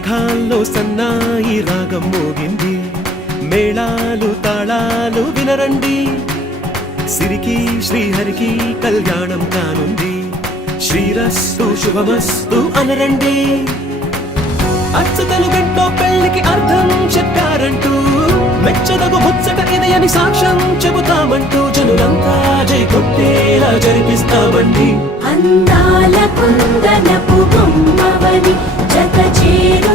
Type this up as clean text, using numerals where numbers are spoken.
మేఘాల్లో సన్నాయి రాగం మోగింది, మేళాలు తాళాలు వినరండి, సిరికి శ్రీహరికి కళ్యాణం కానుంది, శ్రీరస్తు శుభమస్తు అనరండి. అచ్చ తెలుగింట్లో పెళ్లికి అర్థం చెప్పారంటూ, మెచ్చదగు ముచ్చట ఇది అని సాక్ష్యం చెబుతామంటూ, జనులంతా జై కొట్టేలా జరిపిస్తామండి. అందాల కుందనపు బొమ్మవని జత చేరు